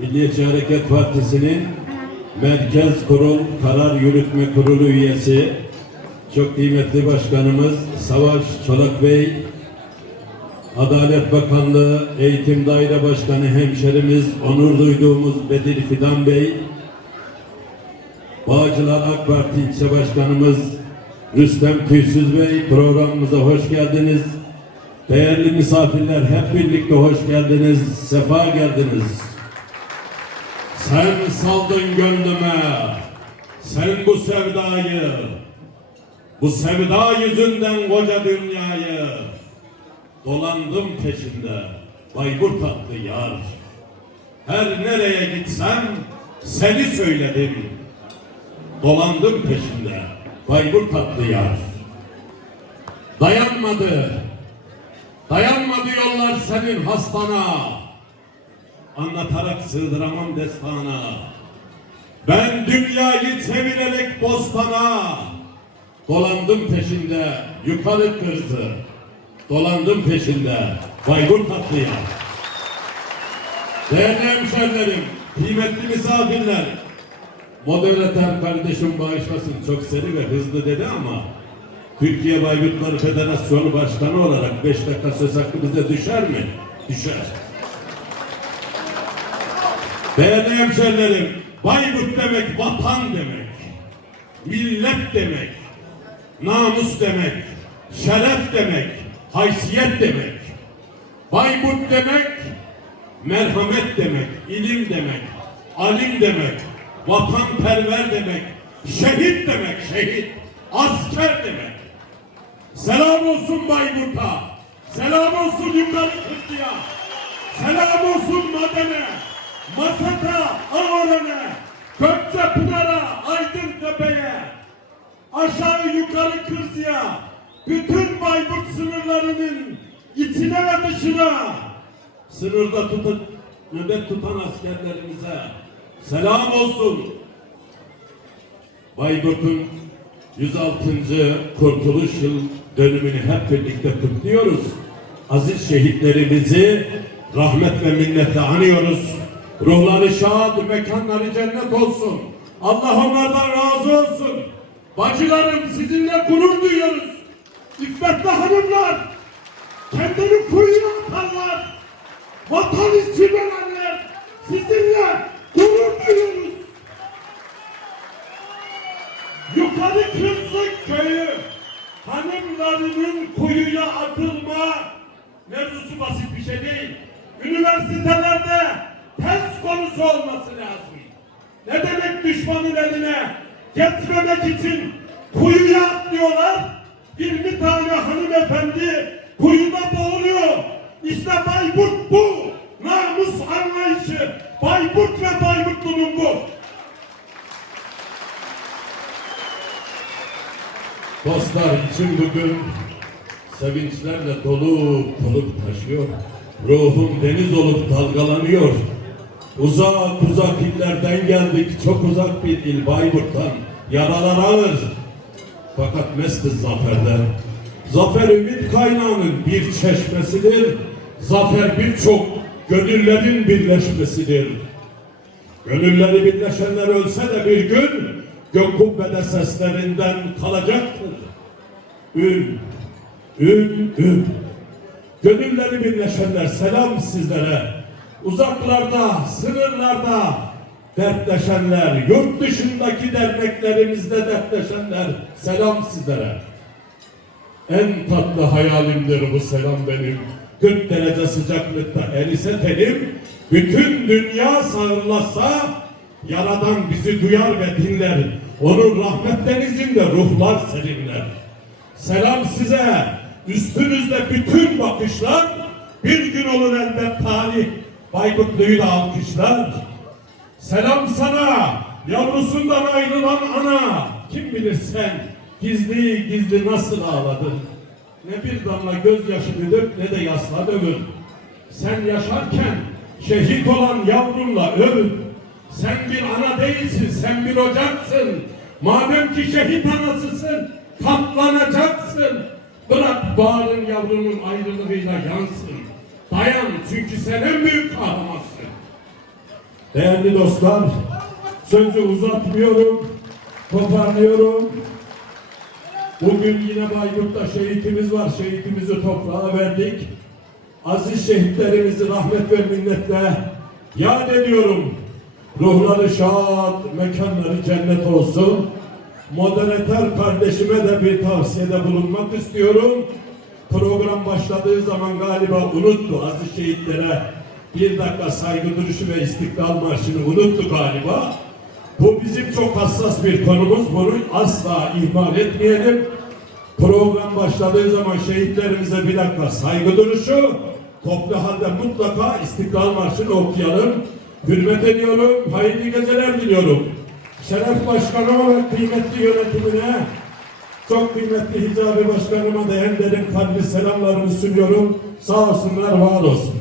Milliyetçi Hareket Partisi'nin Merkez Kurul Karar Yürütme Kurulu üyesi, çok kıymetli başkanımız Savaş Çolak Bey, Adalet Bakanlığı Eğitim Daire Başkanı hemşerimiz, onur duyduğumuz Bedir Fidan Bey, Bağcılar AK Parti ilçe başkanımız Rüstem Tüysüz Bey programımıza hoş geldiniz. Değerli misafirler hep birlikte hoş geldiniz, sefa geldiniz. Sen saldın gönlüme, sen bu sevdayı, bu sevda yüzünden koca dünyayı dolandım peşinde, Bayburt tatlı yar. Her nereye gitsem seni söyledim, dolandım peşinde, Bayburt tatlı yar. Dayanmadı, dayanmadı yollar senin hastana. Anlatarak sığdıramam destana. Ben dünyayı çevirerek bostana. Dolandım peşinde, yukarı kırdı. Dolandım peşinde, Bayburt tatlıya. Değerli hemşerilerim, kıymetli misafirler, Moderatör kardeşim bağışlasın çok seri ve hızlı dedi ama Türkiye Bayburtları Federasyonu Başkanı olarak 5 dakika söz hakkı düşer mi? Düşer. Değerli hemşerilerim, Bayburt demek vatan demek, millet demek, namus demek, şeref demek, haysiyet demek. Bayburt demek, merhamet demek, ilim demek, alim demek, vatanperver demek, şehit demek, şehit, asker demek. Selam olsun Bayburt'a, selam olsun yukarı Kırklı'ya, selam olsun Maden'e, Masat'a, Ağrı'na, Kökçepınar'a, Aydıntepe'ye, aşağı yukarı Kırsı'ya, bütün Bayburt sınırlarının içine ve dışına, sınırda tutup nöbet tutan askerlerimize selam olsun. Bayburt'un 106. Kurtuluş Yıl dönümünü hep birlikte kutluyoruz. Aziz şehitlerimizi rahmet ve minnetle anıyoruz. Ruhları şad, mekanları cennet olsun. Allah onlardan razı olsun. Bacılarım sizinle gurur duyuyoruz. İffetli hanımlar, kendini kuyuya atanlar, vatan için ölenler, sizinle gurur duyuyoruz. Yukarı Kızlık Köyü hanımlarının kuyuya atılma mevzusu basit bir şey değil. Üniversitelerde konusu olması lazım. Ne demek düşmanın eline geçmemek için kuyuya atlıyorlar? 20 tane hanımefendi kuyuda boğuluyor. İşte Bayburt bu. Namus anlayışı. Bayburt ve Bayburtlu'nun bu. Dostlar için bugün sevinçlerle dolu dolup taşıyor. Ruhum deniz olup dalgalanıyor. Uzak uzak illerden geldik, çok uzak bir il Bayburt'tan. Yaralar ağır. Fakat mestiz zaferden. Zafer ümit kaynağının bir çeşmesidir. Zafer birçok gönüllerin birleşmesidir. Gönülleri birleşenler ölse de bir gün gök kubbede seslerinden kalacaktır. Ün, ün, ün. Gönülleri birleşenler selam sizlere. Uzaklarda, sınırlarda dertleşenler, yurt dışındaki derneklerimizde dertleşenler selam sizlere. En tatlı hayalimdir bu selam benim. 40 derece sıcaklıkta erise tenim, bütün dünya sağırlasa Yaradan bizi duyar ve dinler. Onun rahmet denizinde ruhlar serinler. Selam size. Üstünüzde bütün bakışlar bir gün olur elbet tarih. Bayburtlu'yu da alkışlar. Selam sana yavrusundan ayrılan ana. Kim bilir sen gizli gizli nasıl ağladın. Ne bir damla gözyaşı dök ne de yasla dövün. Sen yaşarken şehit olan yavrunla övün. Sen bir ana değilsin, sen bir ocaksın. Madem ki şehit anasısın, katlanacaksın. Bırak bağrın yavrunun ayrılığıyla yansın. Dayan çünkü sen en büyük kahramansın. Değerli dostlar, sözü uzatmıyorum, toparlıyorum. Bugün yine Bayburt'ta şehitimiz var. Şehitimizi toprağa verdik. Aziz şehitlerimizi rahmet ve minnetle yad ediyorum. Ruhları şad, mekanları cennet olsun. Moderatör kardeşime de bir tavsiyede bulunmak istiyorum. Program başladığı zaman galiba unuttu aziz şehitlere bir dakika saygı duruşu ve istiklal marşını unuttu galiba. Bu bizim çok hassas bir konumuz. Bunu asla ihmal etmeyelim. Program başladığı zaman şehitlerimize bir dakika saygı duruşu, toplu halde mutlaka İstiklal Marşı'nı okuyalım. Hürmet ediyorum, hayırlı geceler diliyorum. Şeref Başkanıma ve kıymetli yönetimine, çok kıymetli Hicabi Başkanıma da en derin kalbi selamlarımı sunuyorum. Sağ olsunlar, var olsun.